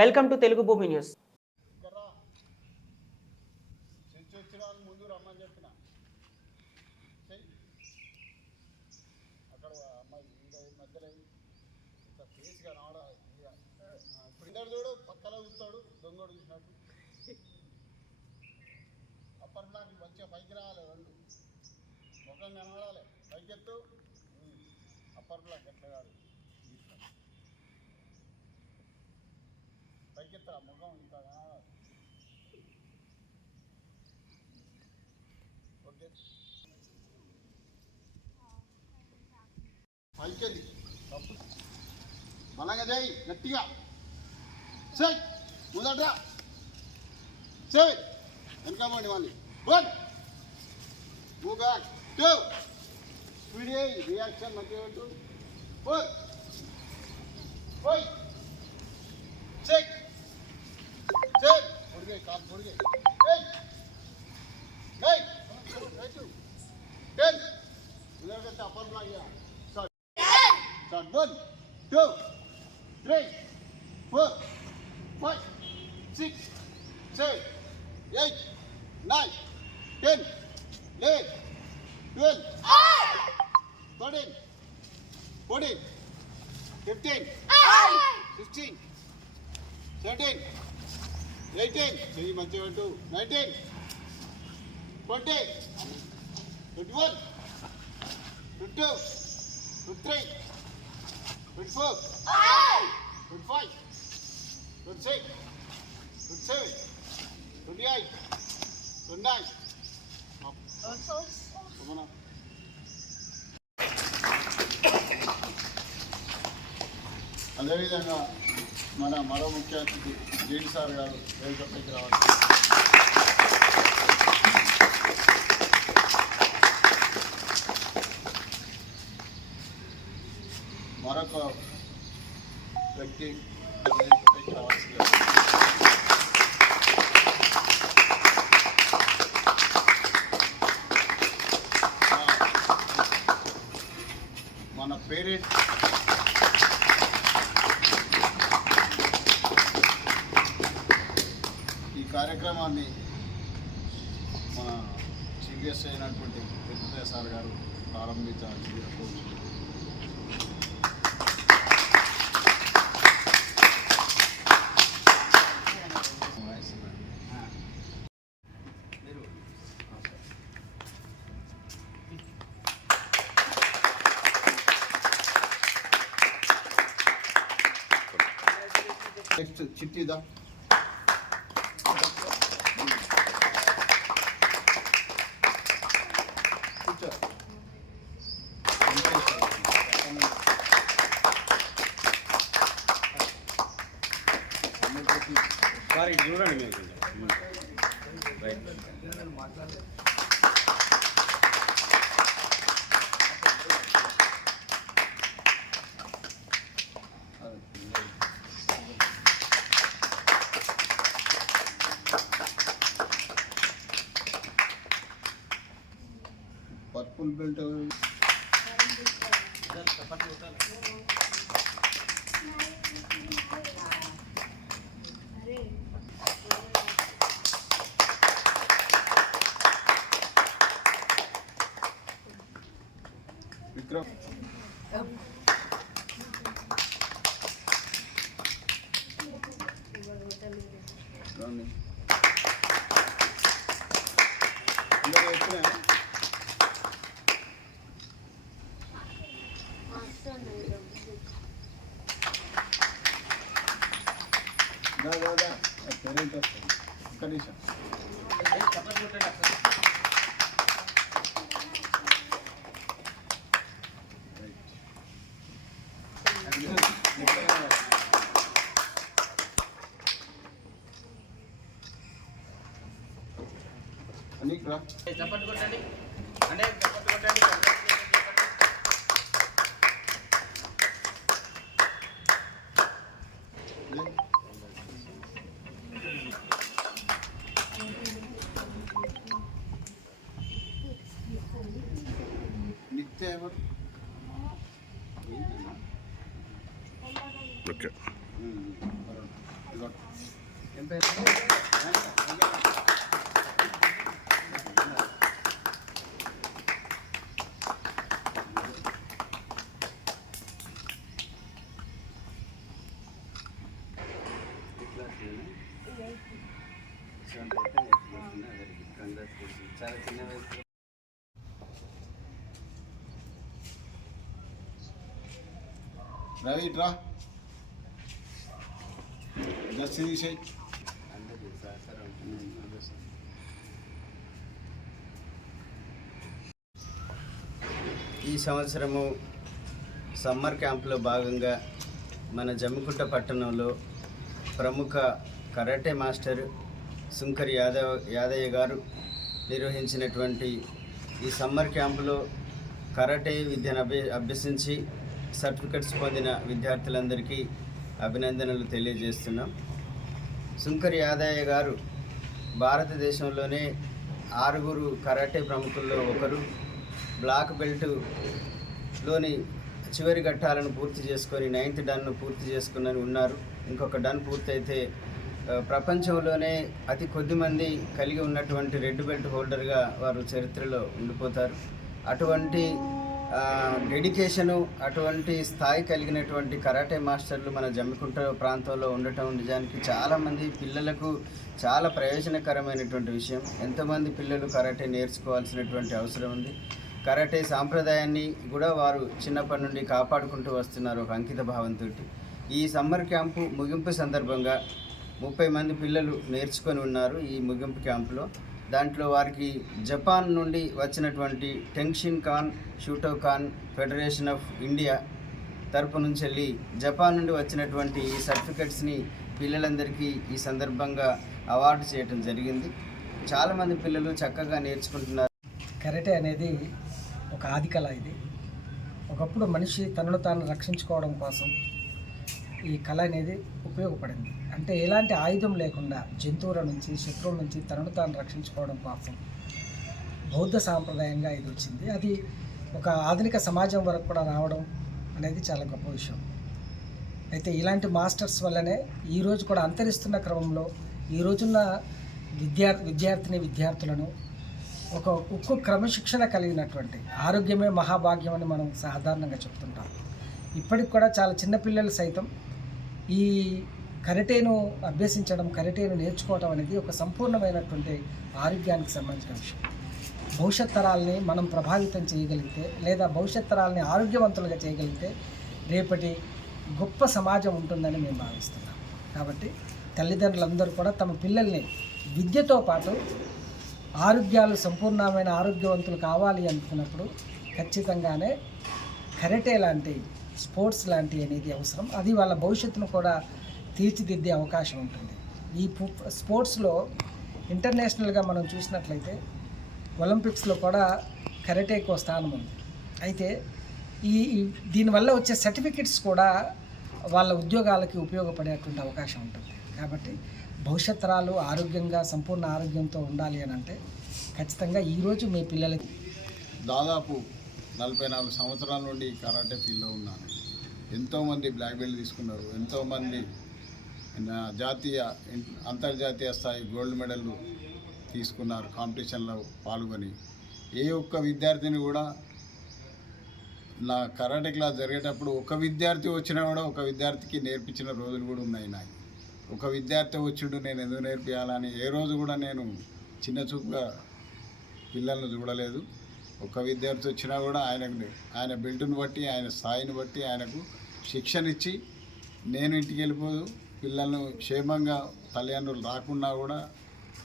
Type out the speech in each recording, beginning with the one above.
Welcome to Telugu భూమి news. వాళ్ళు ముందు చెప్పిన అక్కడ అమ్మాయి ఇంత ఫేస్గా రావడం చూడు పక్కన చూస్తాడు దొంగడు చూసినట్టు అప్పర్ బ్లాక్ మంచిగా పైకి రావాలి రెండు ముఖం కనబడాలి పైకెత్తు అప్పర్ బ్లాక్ ఎట్లా కాదు. పైకెత్తరా ముఖం ఇంకా ఓకే. పైకెళ్ళి తప్పు. బలంగా చేయి గట్టిగా. సై ముందట్రా సై వెనకమండి మళ్ళీ. One move two speed reaction మంచిగా పెట్టు. Lại. Lên. Lên. Lên. thirteen, Fourteen. Fifteen. Sixteen. Seventeen. Eighteen. Very much over two. Nineteen. Twenty. Twenty-one. Twenty-two. Twenty-three. Twenty-four. Twenty-five. Twenty-six. Twenty-seven. Twenty-eight. అదేవిధంగా మన మరో ముఖ్య అతిథి జేడి సార్ గారు వేదికపైకి రావాలి. పేరెంట్ ఈ కార్యక్రమాన్ని మన చీఫ్ గెస్ట్ అయినటువంటి పెద్ద సార్ గారు ప్రారంభించాల్సింది కోరుతున్నాను. నెక్స్ట్ చిట్టిదా? కూర్చో. చూడండి మీరు రైట్. పర్పుల్ బెల్ట్ విక్రమ్ రండి. దా దా దా పేరెంట్ వస్తుంది ఒక్క నిమిషం. అనిక్ రా చప్పట్లు కొట్టండి. అంటే చప్పట్లు కొట్టండి. నిత్య ఎవరు? ఓకే. ఉమ్, రవి ఇట్రా జర్సీ తీసేయి ఈ సంవత్సరము సమ్మర్ క్యాంప్లో భాగంగా మన జమ్మికుంట పట్టణంలో ప్రముఖ కరాటే మాస్టర్ శుంకర్ యాదవ్ యాదయ్య గారు నిర్వహించినటువంటి ఈ సమ్మర్ క్యాంపులో కరాటే విద్యను అభ్య అభ్యసించి సర్టిఫికెట్స్ పొందిన విద్యార్థులందరికీ అభినందనలు తెలియజేస్తున్నాం. శుంకర్ యాదయ్య గారు భారతదేశంలోనే ఆరుగురు కరాటే ప్రముఖుల్లో ఒకరు. బ్లాక్ బెల్ట్లోని చివరి ఘట్టాలను పూర్తి చేసుకొని నైన్త్ డన్ను పూర్తి చేసుకుని ఉన్నారు. ఇంకొక డన్ పూర్తయితే ప్రపంచంలోనే అతి కొద్ది మంది కలిగి ఉన్నటువంటి రెడ్ బెల్ట్ హోల్డర్గా వారు చరిత్రలో ఉండిపోతారు. అటువంటి డెడికేషను అటువంటి స్థాయి కలిగినటువంటి కరాటే మాస్టర్లు మన జమ్మికుంట ప్రాంతంలో ఉండటం నిజానికి చాలామంది పిల్లలకు చాలా ప్రయోజనకరమైనటువంటి విషయం. ఎంతమంది పిల్లలు కరాటే నేర్చుకోవాల్సినటువంటి అవసరం ఉంది. కరాటే సాంప్రదాయాన్ని కూడా వారు చిన్నప్పటి నుండి కాపాడుకుంటూ వస్తున్నారు ఒక అంకిత భావంతో ఈ సమ్మర్ క్యాంపు ముగింపు సందర్భంగా ముప్పై మంది పిల్లలు నేర్చుకొని ఉన్నారు ఈ ముగింపు క్యాంపులో. దాంట్లో వారికి జపాన్ నుండి వచ్చినటువంటి Tenshin Kan Shoto Kan federation of India తరపు నుంచి వెళ్ళి జపాన్ నుండి వచ్చినటువంటి ఈ సర్టిఫికెట్స్ని పిల్లలందరికీ ఈ సందర్భంగా అవార్డు చేయటం జరిగింది. చాలామంది పిల్లలు చక్కగా నేర్చుకుంటున్నారు. కరెటే అనేది ఒక ఆదికళ ఇది. ఒకప్పుడు మనిషి తనను తాను రక్షించుకోవడం కోసం ఈ కళ అనేది ఉపయోగపడింది. అంటే ఎలాంటి ఆయుధం లేకుండా జంతువుల నుంచి శత్రువుల నుంచి తనను తాను రక్షించుకోవడం కోసం బౌద్ధ సాంప్రదాయంగా ఇది వచ్చింది. అది ఒక ఆధునిక సమాజం వరకు కూడా రావడం అనేది చాలా గొప్ప విషయం. అయితే ఇలాంటి మాస్టర్స్ వల్లనే ఈరోజు కూడా అంతరిస్తున్న క్రమంలో ఈ రోజున్న విద్యార్థి విద్యార్థిని విద్యార్థులను ఒక ఉక్కు క్రమశిక్షణ కలిగినటువంటి ఆరోగ్యమే మహాభాగ్యం అని మనం సాధారణంగా చెప్తుంటాం. ఇప్పటికి కూడా చాలా చిన్నపిల్లలు సైతం ఈ కరటేను అభ్యసించడం కరటేను నేర్చుకోవడం అనేది ఒక సంపూర్ణమైనటువంటి ఆరోగ్యానికి సంబంధించిన విషయం. భవిష్యత్ తరాలని మనం ప్రభావితం చేయగలిగితే లేదా భవిష్యత్ తరాలని ఆరోగ్యవంతులుగా చేయగలిగితే రేపటి గొప్ప సమాజం ఉంటుందని మేము భావిస్తున్నాం. కాబట్టి తల్లిదండ్రులందరూ కూడా తమ పిల్లల్ని విద్యతో పాటు ఆరోగ్యాలు సంపూర్ణమైన ఆరోగ్యవంతులు కావాలి అనుకున్నప్పుడు ఖచ్చితంగానే కరెటే లాంటి స్పోర్ట్స్ లాంటివి అనేది అవసరం. అది వాళ్ళ భవిష్యత్తును కూడా తీర్చిదిద్దే అవకాశం ఉంటుంది. ఈ స్పోర్ట్స్లో ఇంటర్నేషనల్గా మనం చూసినట్లయితే ఒలింపిక్స్లో కూడా కరెటే ఎక్కువ స్థానం ఉంది. అయితే ఈ దీనివల్ల వచ్చే సర్టిఫికెట్స్ కూడా వాళ్ళ ఉద్యోగాలకి ఉపయోగపడేటువంటి అవకాశం ఉంటుంది. కాబట్టి భవిష్యత్తరాలు ఆరోగ్యంగా సంపూర్ణ ఆరోగ్యంతో ఉండాలి అని అంటే ఖచ్చితంగా ఈరోజు మీ పిల్లలకి దాదాపు నలభై నాలుగు సంవత్సరాల నుండి కరాటే ఫీల్డ్లో ఉన్నాను. ఎంతోమంది బ్లాక్ బెల్ట్ తీసుకున్నారు ఎంతోమంది జాతీయ అంతర్జాతీయ స్థాయి గోల్డ్ మెడల్ తీసుకున్నారు కాంపిటీషన్లో పాల్గొని. ఏ ఒక్క విద్యార్థిని కూడా నా కరాటే క్లాస్ జరిగేటప్పుడు ఒక విద్యార్థి వచ్చినా కూడా ఒక విద్యార్థికి నేర్పించిన రోజులు కూడా ఉన్నాయి నాకు ఒక విద్యార్థి వచ్చిండు నేను ఎందుకు నేర్పించాలని ఏ రోజు కూడా నేను చిన్న చూపుగా పిల్లల్ని చూడలేదు. ఒక విద్యార్థి వచ్చినా కూడా ఆయనకు ఆయన బెల్ట్ని బట్టి ఆయన స్థాయిని బట్టి ఆయనకు శిక్షణ ఇచ్చి నేను ఇంటికి వెళ్ళిపోదు పిల్లలను క్షేమంగా తల్లిదండ్రులు రాకున్నా కూడా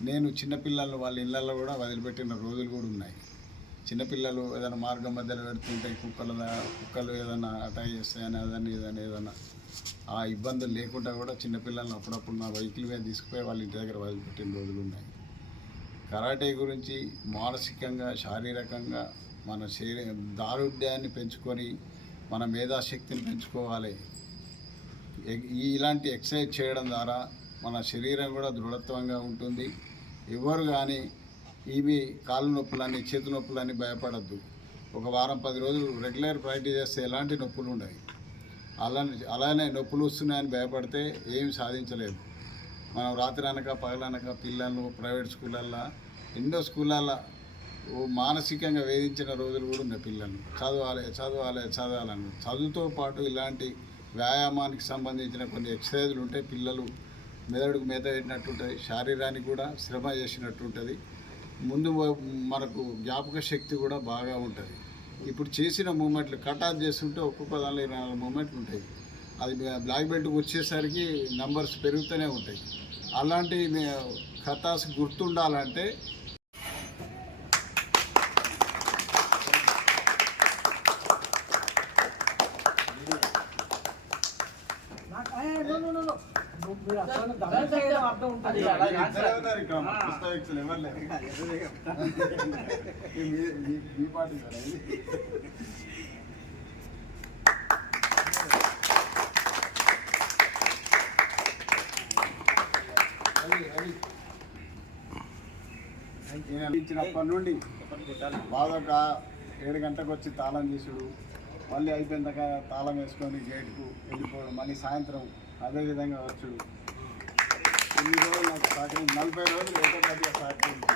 నేను చిన్నపిల్లలను వాళ్ళ ఇళ్ళల్లో కూడా వదిలిపెట్టిన రోజులు కూడా ఉన్నాయి. చిన్నపిల్లలు ఏదైనా మార్గం మధ్యలో పెడుతుంటే కుక్కల కుక్కలు ఏదైనా అటాక్ చేస్తాయని అదని ఏదైనా ఏదైనా ఆ ఇబ్బందులు లేకుండా కూడా చిన్నపిల్లలను అప్పుడప్పుడు నా వెహికల్ మీద తీసుకుపోయి వాళ్ళ ఇంటి దగ్గర వదిలిపెట్టిన రోజులు ఉన్నాయి. కరాటే గురించి మానసికంగా శారీరకంగా మన శరీర దారుఢ్యాన్ని పెంచుకొని మన మేధాశక్తిని పెంచుకోవాలి. ఈ ఇలాంటి ఎక్సర్సైజ్ చేయడం ద్వారా మన శరీరం కూడా దృఢత్వంగా ఉంటుంది. ఎవరు కానీ ఇవి కాళ్ళు నొప్పులని చేతి నొప్పులని భయపడద్దు. ఒక వారం పది రోజులు రెగ్యులర్ ప్రాక్టీస్ చేస్తే ఎలాంటి నొప్పులు ఉండవు అలానే అలానే నొప్పులు వస్తున్నాయని భయపడితే ఏమి సాధించలేదు మనం రాత్రి అనక పగలనక పిల్లలు ప్రైవేట్ స్కూళ్ళల్లో ఎన్నో స్కూళ్ళల్లో మానసికంగా వేధించిన రోజులు కూడా ఉన్నాయి పిల్లలు. చదవాలి చదవాలి చదవాలని. చదువుతో పాటు ఇలాంటి వ్యాయామానికి సంబంధించిన కొన్ని ఎక్సర్సైజులు ఉంటాయి పిల్లలు మెదడుకు మేత పెట్టినట్టు ఉంటుంది శారీరానికి కూడా శ్రమ చేసినట్టు ఉంటుంది. ముందు మనకు జ్ఞాపక శక్తి కూడా బాగా ఉంటుంది. ఇప్పుడు చేసిన మూమెంట్లు కటాచ్ చేస్తుంటే ఒక్కొక్క దానిలో ఇరవై నాలుగు మూమెంట్లు ఉంటాయి. అది బ్లాక్ బెల్ట్కి వచ్చేసరికి నంబర్స్ పెరుగుతూనే ఉంటాయి. అలాంటి కథాస్ గుర్తుండాలంటే మీ- మీ పార్టీ ఇచ్చినప్పటి నుండి బాధొక ఏడు గంటకు వచ్చి తాళం తీసుడు. మళ్ళీ అయిపోయినాక తాళం వేసుకొని గేట్కు వెళ్ళిపోవడం. మళ్ళీ సాయంత్రం అదేవిధంగా వచ్చు. వచ్చుడు ఇన్ని రోజులు నాకు సహకరించి నలభై రోజులు ఏకదాటిగా సహకరించింది